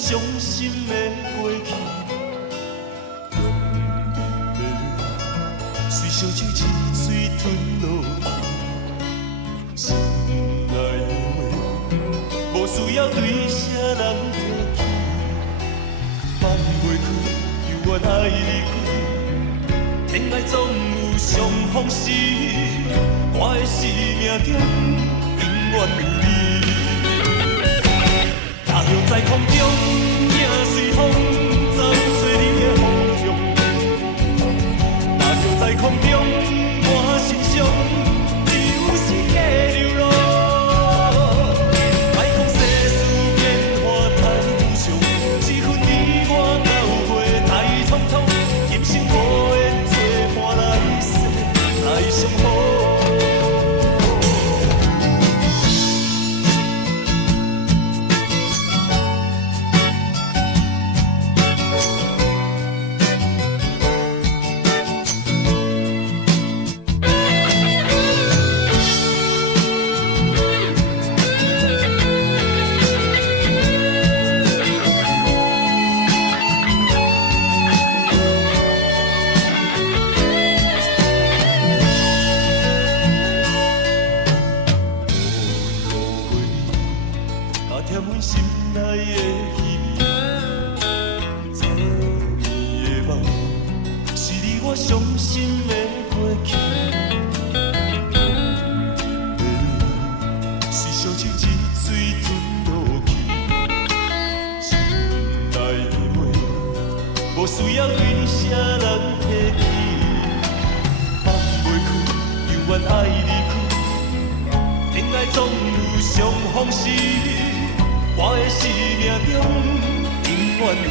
伤心的过去，随烧酒一嘴吞落去，心内的话，无需要对谁人提起，放袂开，犹原爱离开，天涯总有相逢时，我的生命中永远有你。 他飘在空中，影随风走找你的方向。他飘在空中，我心上只有世界流浪。莫讲世事变化太无常，这份你我交会太匆匆。今生无缘作伴来世来相逢。 贴阮心内的希望，昨暝的梦是你我伤心的过去。随烧酒一嘴吞落去，心内的话，无需要对谁人提起，放袂开，犹原爱离开，天涯总有相逢时。 我的生命中永远。